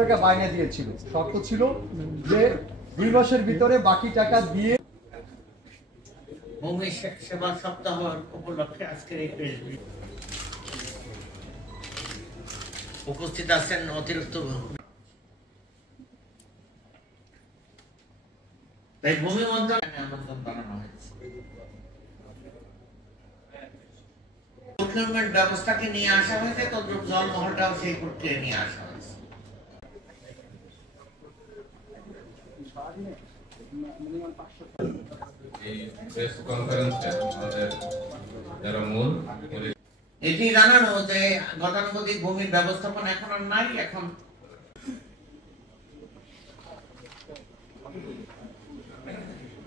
টাকা বায়না দিয়েছিল। শর্ত ছিল যে 2 মাসের ভিতরে বাকি টাকা দিয়ে। ভূমি সেবা সপ্তাহ উপলক্ষে আজকের এই প্রেস উপস্থিত আছেন অতিরিক্ত ভূমি মন্ত্রণালয়ে আমন্ত্রণ জানানো হয়েছে। প্রকিউরমেন্ট ব্যবস্থাকে নিয়ে আসা হয়েছে, তদ্রুপ জলমহলটাও সেই প্রক্রিয়া নিয়ে আসা হয়েছে। এটি জানানো যে গতানুগতিক ভূমির ব্যবস্থাপনা এখন আর নাই। এখন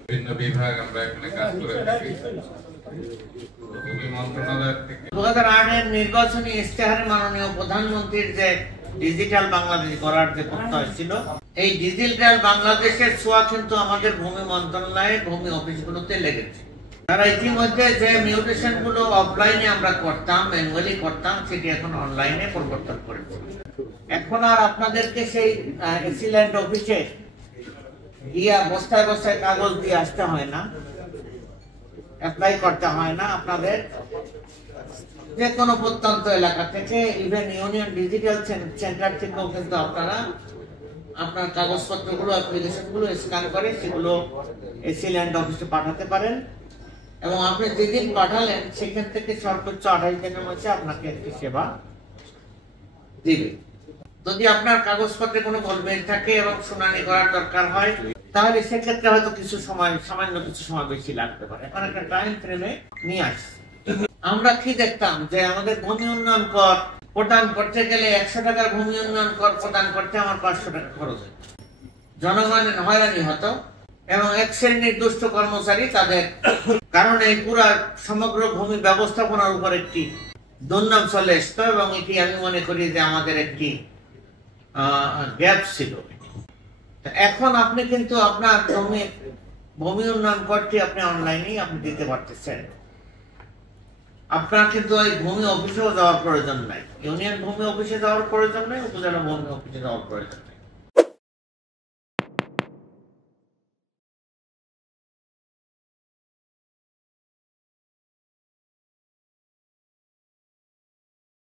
বিভিন্ন বিভাগ আমরা এখানে কাজ করে থাকি। ভূমি মন্ত্রণালয় থেকে 2008 নির্বাচনী ইশতেহারে মাননীয় প্রধানমন্ত্রীর যে ডিজিটাল বাংলাদেশ করার যে প্রত্যয় ছিল, এই ডিজিটাল বাংলাদেশের ছোঁয়া কিন্তু আমাদের ভূমি মন্ত্রণালয়ে ভূমি অফিসগুলোতে লেগেছে। তারা ইতিমধ্যে যে মিউটেশন গুলো অফলাইনে আমরা করতাম, ম্যানুয়ালি করতাম, সেটি এখন অনলাইনে পরিবর্তন করেছে। এখন আর আপনাদেরকে সেই এসিল্যান্ড অফিসে গিয়া বস্তায় বস্তায় কাগজ দিয়ে আসতে হয় না, অ্যাপ্লাই করতে হয় না। আপনাদের যে কোনো প্রত্যন্ত এলাকা থেকে, ইভেন ইউনিয়ন ডিজিটাল সেন্টার থেকেও কিন্তু আপনারা আপনার কাগজপত্রগুলো, অ্যাপ্লিকেশনগুলো স্ক্যান করে সেগুলো এসিল্যান্ড অফিসে পাঠাতে পারেন। এবং আপনি যেদিন পাঠালেন সেখান থেকে সর্বোচ্চ 28 দিনের মধ্যে আপনাকে একটি সেবা দিবে। যদি আপনার কাগজপত্রে কোনো গোলমেল থাকে এবং শুনানি করার দরকার হয়, তাহলে সেক্ষেত্রে হয়তো কিছু সময়, সামান্য কিছু সময় বেশি লাগতে পারে। এখন একটা টাইম ফ্রেমে নিয়ে আসছে। আমরা কি দেখতাম যে আমাদের ভূমি উন্নয়ন কর প্রদান করতে গেলে 100 টাকার ভূমি উন্নয়ন কর প্রদান করতে আমার 500 টাকা খরচ হতো। জনগণের হয়রানি হতো এবং এক শ্রেণীর দুষ্ট কর্মচারী তাদের কারণে পুরা সমগ্র ভূমি ব্যবস্থাপনার উপর একটি দুর্নাম চলে আসতো। এবং এটি আমি মনে করি যে আমাদের একটি গ্যাপ ছিল। এখন আপনি কিন্তু আপনার ভূমি উন্নয়ন করতে আপনি অনলাইনেই আপনি দিতে পারতেছেন। আপনার কিন্তু ওই ভূমি অফিসেও যাওয়ার প্রয়োজন নাই, ইউনিয়ন ভূমি অফিসে যাওয়ার প্রয়োজন নাই, উপজেলা ভূমি অফিসে যাওয়ার প্রয়োজন।